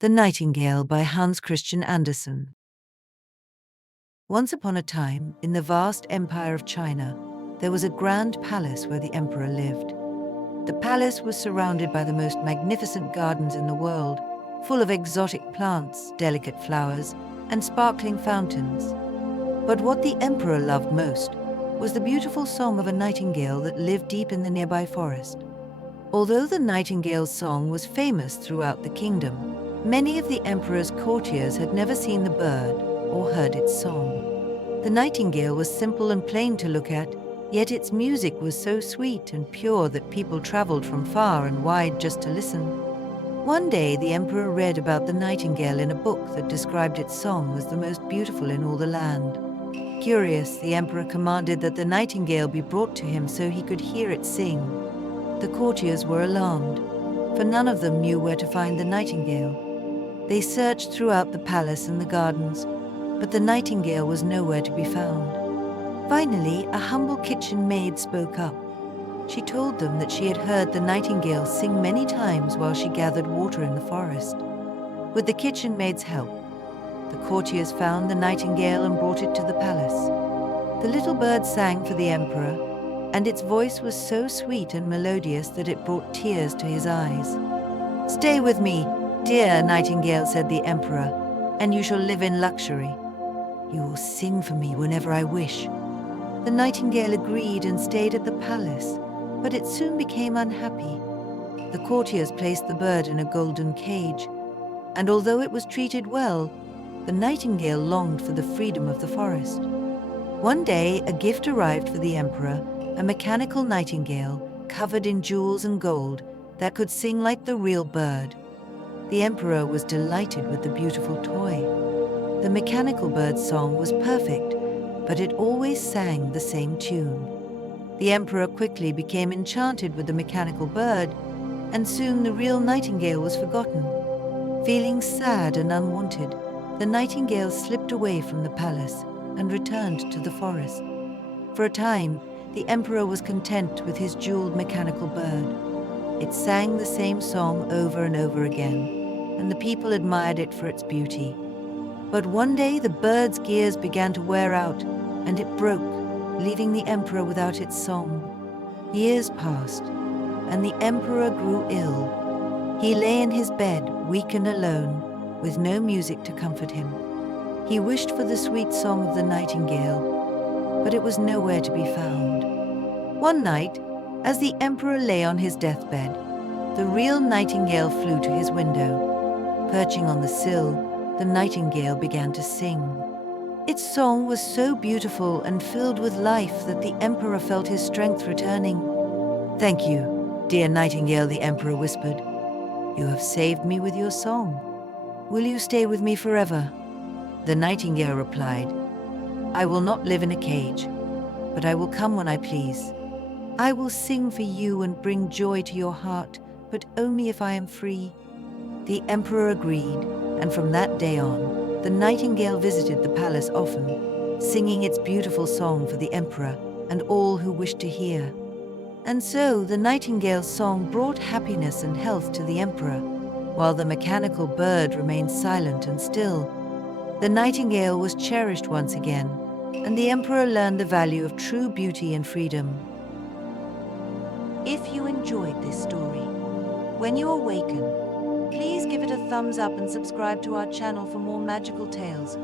The Nightingale by Hans Christian Andersen. Once upon a time, in the vast empire of China, there was a grand palace where the emperor lived. The palace was surrounded by the most magnificent gardens in the world, full of exotic plants, delicate flowers, and sparkling fountains. But what the emperor loved most was the beautiful song of a nightingale that lived deep in the nearby forest. Although the nightingale's song was famous throughout the kingdom, many of the emperor's courtiers had never seen the bird or heard its song. The nightingale was simple and plain to look at, yet its music was so sweet and pure that people traveled from far and wide just to listen. One day, the emperor read about the nightingale in a book that described its song as the most beautiful in all the land. Curious, the emperor commanded that the nightingale be brought to him so he could hear it sing. The courtiers were alarmed, for none of them knew where to find the nightingale. They searched throughout the palace and the gardens, but the nightingale was nowhere to be found. Finally, a humble kitchen maid spoke up. She told them that she had heard the nightingale sing many times while she gathered water in the forest. With the kitchen maid's help, the courtiers found the nightingale and brought it to the palace. The little bird sang for the emperor, and its voice was so sweet and melodious that it brought tears to his eyes. "Stay with me, dear nightingale," said the emperor, "and you shall live in luxury. You will sing for me whenever I wish." The nightingale agreed and stayed at the palace, but it soon became unhappy. The courtiers placed the bird in a golden cage, and although it was treated well, the nightingale longed for the freedom of the forest. One day, a gift arrived for the emperor, a mechanical nightingale covered in jewels and gold that could sing like the real bird. The emperor was delighted with the beautiful toy. The mechanical bird's song was perfect, but it always sang the same tune. The emperor quickly became enchanted with the mechanical bird, and soon the real nightingale was forgotten. Feeling sad and unwanted, the nightingale slipped away from the palace and returned to the forest. For a time, the emperor was content with his jeweled mechanical bird. It sang the same song over and over again, and the people admired it for its beauty. But one day the bird's gears began to wear out, and it broke, leaving the emperor without its song. Years passed, and the emperor grew ill. He lay in his bed, weak and alone, with no music to comfort him. He wished for the sweet song of the nightingale, but it was nowhere to be found. One night, as the emperor lay on his deathbed, the real nightingale flew to his window. Perching on the sill, the nightingale began to sing. Its song was so beautiful and filled with life that the emperor felt his strength returning. "Thank you, dear nightingale," the emperor whispered. "You have saved me with your song. Will you stay with me forever?" The nightingale replied, "I will not live in a cage, but I will come when I please. I will sing for you and bring joy to your heart, but only if I am free." The emperor agreed, and from that day on, the nightingale visited the palace often, singing its beautiful song for the emperor and all who wished to hear. And so the nightingale's song brought happiness and health to the emperor, while the mechanical bird remained silent and still. The nightingale was cherished once again, and the emperor learned the value of true beauty and freedom. If you enjoyed this story, when you awaken, please give it a thumbs up and subscribe to our channel for more magical tales.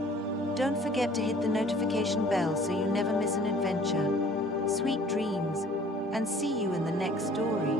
Don't forget to hit the notification bell so you never miss an adventure. Sweet dreams, and see you in the next story.